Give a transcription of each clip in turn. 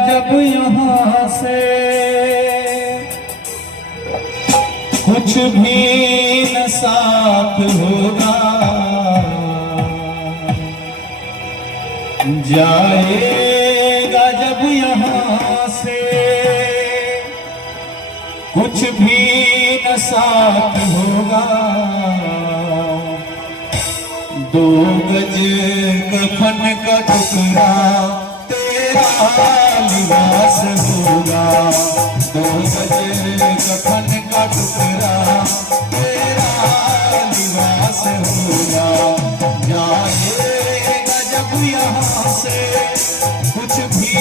जब यहाँ से कुछ भी न साथ होगा, जाएगा जब यहाँ से कुछ भी न साथ होगा। 2 गज कफन का टुकड़ा तेरा लिबास होगा। 2 गज कफन का टुकड़ा तेरा लिबास होगा। जाएगा जब यहाँ से कुछ भी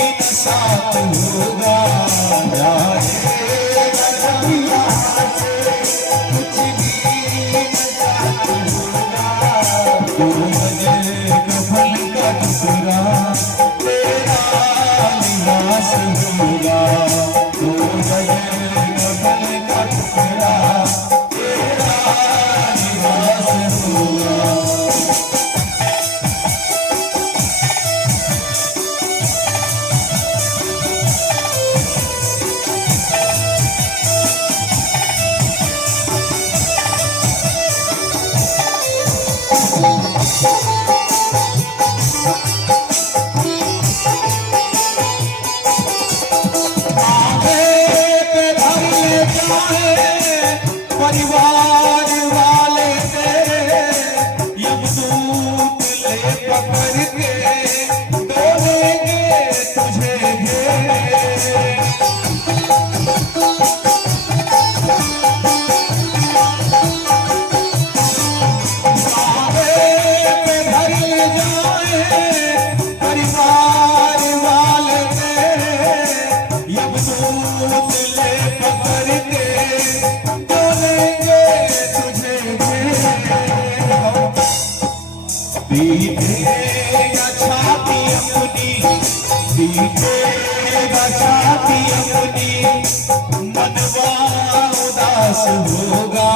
न साथ होगा, जाएगा जब यहाँ से कुछ भी न साथ होगा। 2 गज कफन का टुकड़ा तेरा लिबास होगा। 2 गज कफन का टुकड़ा तेरा लिबास होगा। परिवार वाले तेरे यमदूत ले पकड़ के डोलेंगे तुझे घेरे। आगे पे धर ले जाए परिवार वाले तेरे यमदूत ले पकड़ के पीटेगा छाती अपनी, पीटेगा छाती अपनी, मनवा उदास होगा।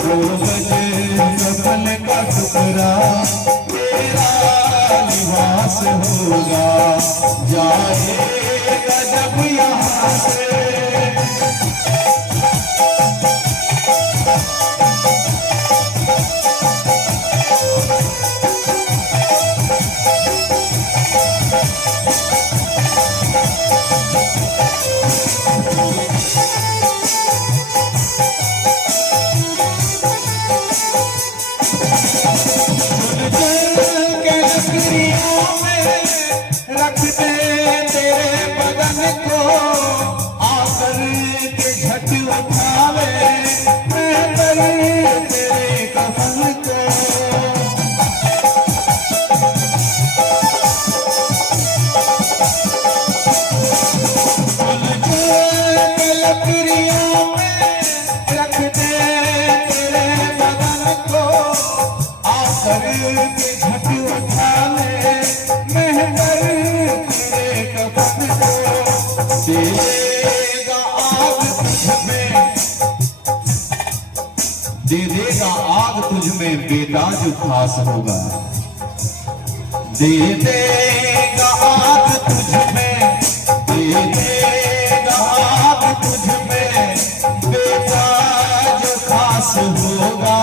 2 गज कफन का टुकड़ा तेरा लिबास होगा। जाएगा जब यहाँ से रख दे तेरे बदन को, आकर के झट उठावे तेरे कफन को। लकड़ियों में रख दे तेरे बदन को, आकर के झट उठावे देगा आग तुझ में, दे देगा आग तुझ में बेताज खास होगा। दे देगा आग तुझ में, दे देगा आग तुझ में बेताज खास होगा।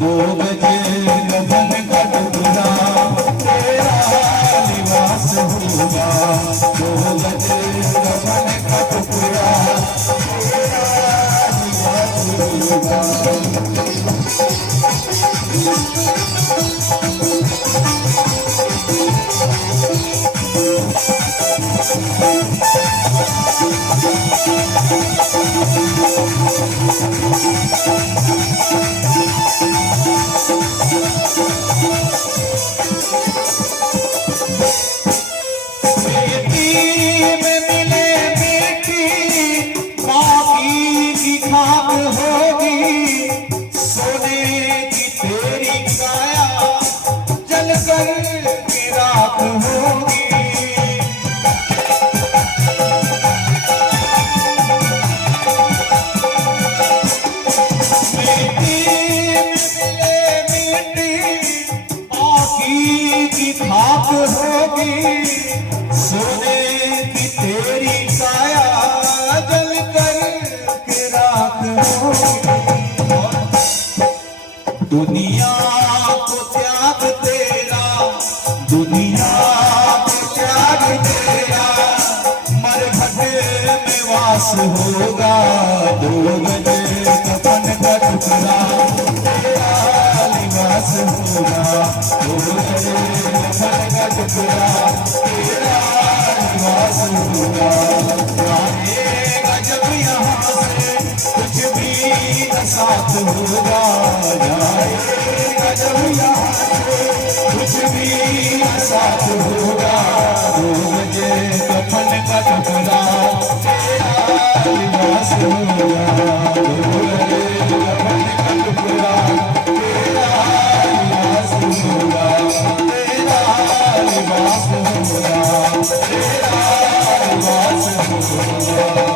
2 गज कफन का टुकड़ा तेरा लिबास होगा। 2 गज कफन का टुकड़ा तेरा लिबास होगा। सोने की तेरी काया जल कर के राख होगी। दुनिया को त्याग तेरा, दुनिया को त्याग तेरा, मरघट में वास होगा। 2 गज कफन का टुकड़ा तेरा लिबास होगा। 2 गज कफन का टुकड़ा तेरा लिबास होगा। जाएगा जब यहाँ से कुछ भी न साथ होगा। जाएगा जब यहाँ से कुछ भी न साथ होगा। 2 गज कफन का टुकड़ा तेरा लिबास होगा। 2 गज कफन का टुकड़ा तेरा लिबास होगा। तेरा लिबास होगा। तेरा लिबास होगा।